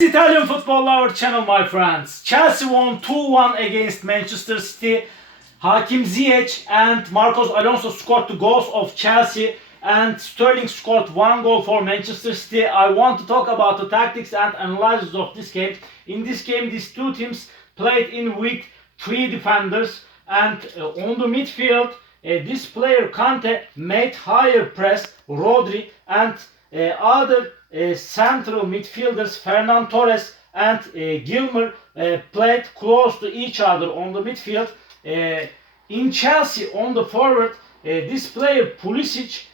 Italian Football Lover channel, my friends. Chelsea won 2-1 against Manchester City. Hakim Ziyech and Marcos Alonso scored the goals of Chelsea, and Sterling scored one goal for Manchester City. I want to talk about the tactics and analysis of this game. In this game, these two teams played in with three defenders, and on the midfield, this player Kante made higher press, Rodri, and other central midfielders Fernan Torres and Gilmer played close to each other on the midfield. In Chelsea, on the forward, this player Pulisic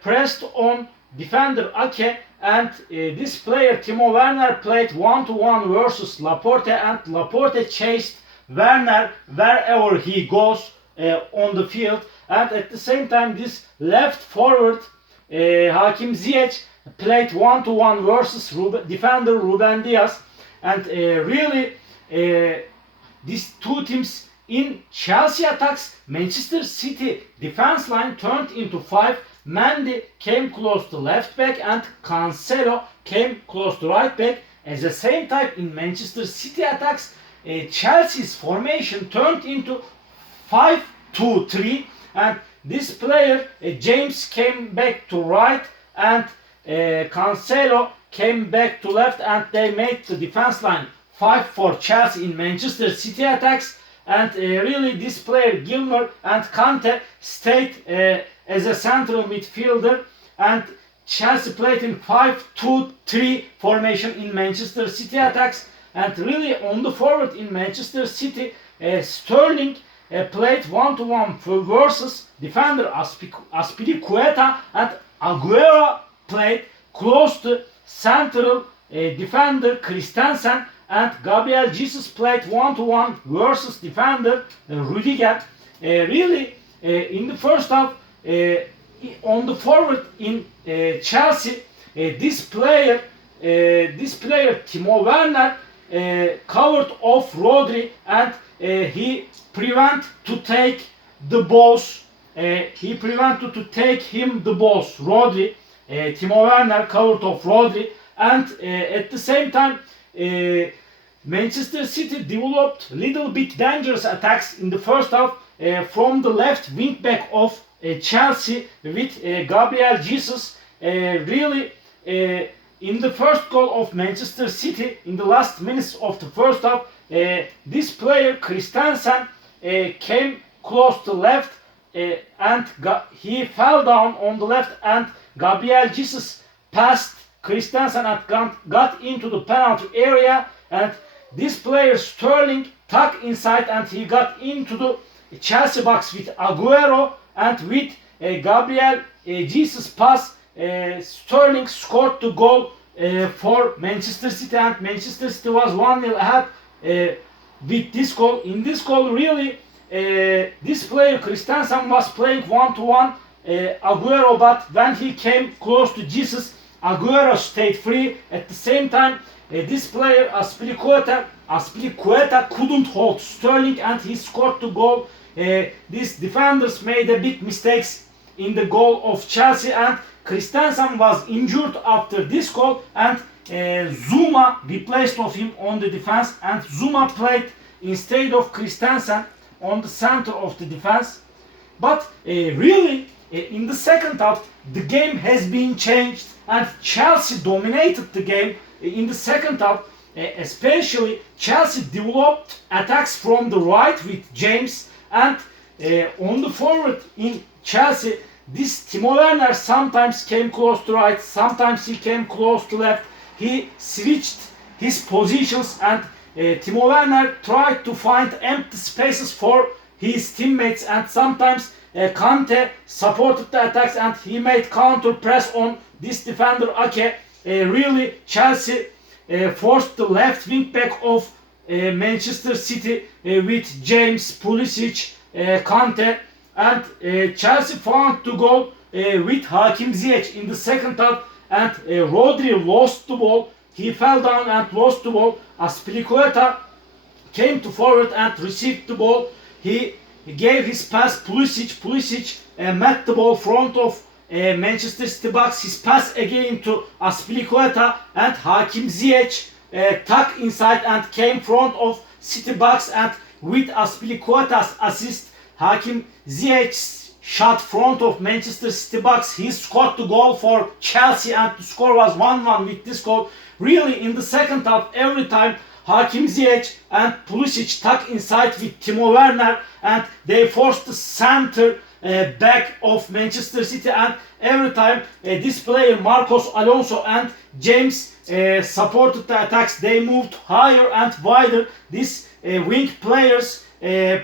pressed on defender Ake, and this player Timo Werner played one-to-one versus Laporte, and Laporte chased Werner wherever he goes on the field. And at the same time, this left forward Hakim Ziyech played one-to-one versus defender Ruben Diaz, and really these two teams in Chelsea attacks, Manchester City defense line turned into five. Mendy came close to left back and Cancelo came close to right back. At the same time, in Manchester City attacks, Chelsea's formation turned into 5-2-3, and this player James came back to right and Cancelo came back to left, and they made the defense line 5 for Chelsea in Manchester City attacks. And really this player Gilmer and Kante stayed as a central midfielder, and Chelsea played in 5-2-3 formation in Manchester City attacks. And really on the forward in Manchester City, Sterling played one-to-one versus defender Azpilicueta, and Aguero played close to central defender Christensen, and Gabriel Jesus played one-to-one versus defender Rudiger. Really, in the first half, on the forward in Chelsea, this player Timo Werner covered off Rodri, and he prevented to take the balls. He prevented to take him the balls. Rodri, Timo Werner covered off Rodri, and at the same time, Manchester City developed little bit dangerous attacks in the first half from the left wing back of Chelsea with Gabriel Jesus. Really, in the first goal of Manchester City, in the last minutes of the first half, this player Christensen came close to left and he fell down on the left, and Gabriel Jesus passed Christensen and got into the penalty area, and this player Sterling tucked inside and he got into the Chelsea box with Aguero, and with Gabriel Jesus pass, Sterling scored the goal for Manchester City, and Manchester City was 1-0 ahead with this goal. In this goal, really, this player Christensen was playing one-to-one Aguero, but when he came close to Jesus, Aguero stayed free. At the same time, this player Azpilicueta couldn't hold Sterling, and he scored the goal. These defenders made a big mistakes in the goal of Chelsea, and Christensen was injured after this goal, and Zuma replaced of him on the defense, and Zuma played instead of Christensen on the center of the defense. But really, in the second half, the game has been changed, and Chelsea dominated the game in the second half. Especially Chelsea developed attacks from the right with James, and on the forward in Chelsea, this Timo Werner sometimes came close to right, sometimes he came close to left. He switched his positions, and Timo Werner tried to find empty spaces for his teammates, and sometimes Kante supported the attacks and he made counter press on this defender Ake. Really, Chelsea forced the left wing back of Manchester City with James, Pulisic, Kante, and Chelsea found the goal with Hakim Ziyech in the second half, and Rodri lost the ball. He fell down and lost the ball. Azpilicueta came to forward and received the ball. He gave his pass Pulisic met the ball front of Manchester City box. His pass again to Azpilicueta, and Hakim Ziyech tuck inside and came front of City box, and with Azpilicueta's assist, Hakim Ziyech shot front of Manchester City box. He scored the goal for Chelsea, and the score was 1-1 with this goal. Really, in the second half, every time Hakim Ziyech and Pulisic tuck inside with Timo Werner, and they forced the center back of Manchester City, and every time this player Marcos Alonso and James supported the attacks. They moved higher and wider. These wing players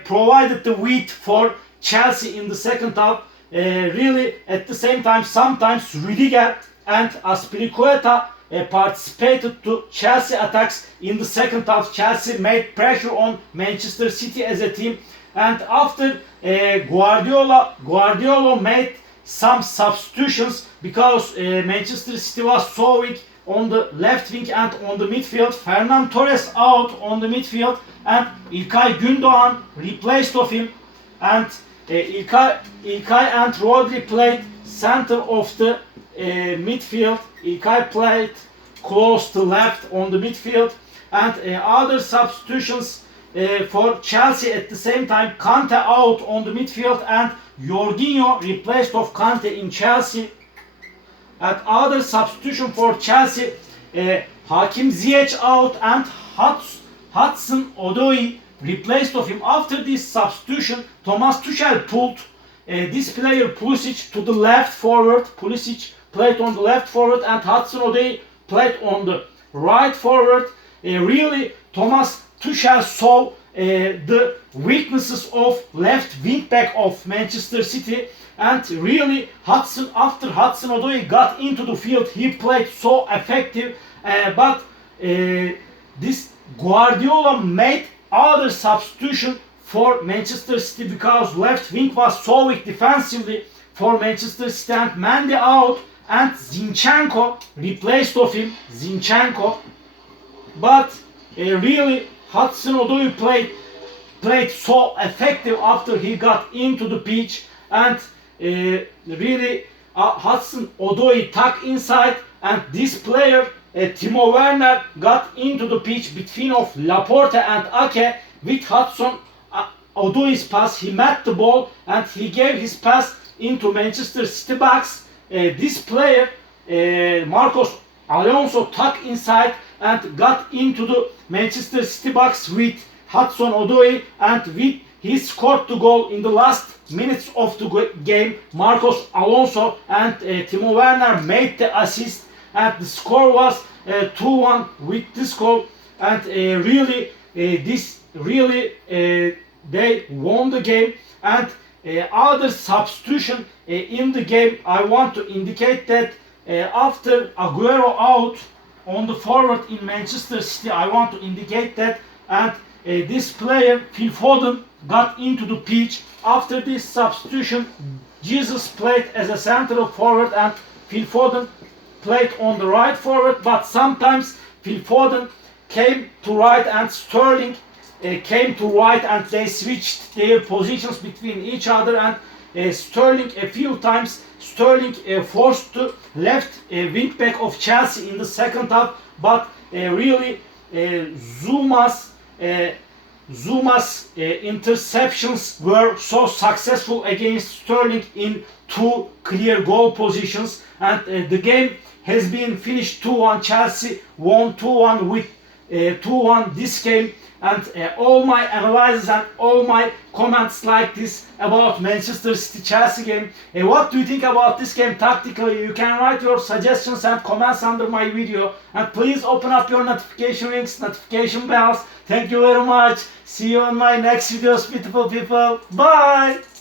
provided the width for Chelsea in the second half. Really, at the same time, sometimes Rüdiger and Azpilicueta participated to Chelsea attacks in the second half. Chelsea made pressure on Manchester City as a team, and after Guardiola made some substitutions because Manchester City was so weak on the left wing and on the midfield. Fernan Torres out on the midfield, and İlkay Gündoğan replaced of him, and İlkay and Rodri played center of the midfield. İlkay played close to left on the midfield, and other substitutions for Chelsea at the same time. Kante out on the midfield, and Jorginho replaced of Kante in Chelsea. And other substitution for Chelsea, Hakim Ziyech out and Hudson-Odoi replaced of him. After this substitution, Thomas Tuchel pulled this player Pulisic to the left forward. Pulisic played on the left forward, and Hudson-Odoi played on the right forward. Really, Thomas Tuchel saw the weaknesses of left wing back of Manchester City, and really after Hudson-Odoi got into the field, he played so effective. But this Guardiola made other substitution for Manchester City because left wing was so weak defensively for Manchester City, and Mendy out and Zinchenko replaced of him. But really Hudson-Odoi played so effective after he got into the pitch, and really Hudson-Odoi tuck inside, and this player Timo Werner got into the pitch between of Laporte and Ake. With Hudson-Odoi's pass, he met the ball and he gave his pass into Manchester City box. This player Marcos Alonso tuck inside and got into the Manchester City box with Hudson-Odoi, and he scored the goal in the last minutes of the game. Marcos Alonso and Timo Werner made the assist, and the score was 2-1 with this goal. And really they won the game. And other substitution in the game, I want to indicate that after Aguero out on the forward in Manchester City, I want to indicate that, and this player Phil Foden got into the pitch. After this substitution, Jesus played as a central forward and Phil Foden played on the right forward, but sometimes Phil Foden came to right and Sterling came to right, and they switched their positions between each other, and Sterling a few times forced the left wing back of Chelsea in the second half, but really Zuma's interceptions were so successful against Sterling in two clear goal positions, and the game has been finished 2-1. Chelsea won 2-1 with 2-1 this game. And all my analysis and all my comments like this about Manchester City Chelsea game. What do you think about this game tactically? You can write your suggestions and comments under my video. And please open up your notification rings, notification bells. Thank you very much. See you on my next videos, beautiful people. Bye.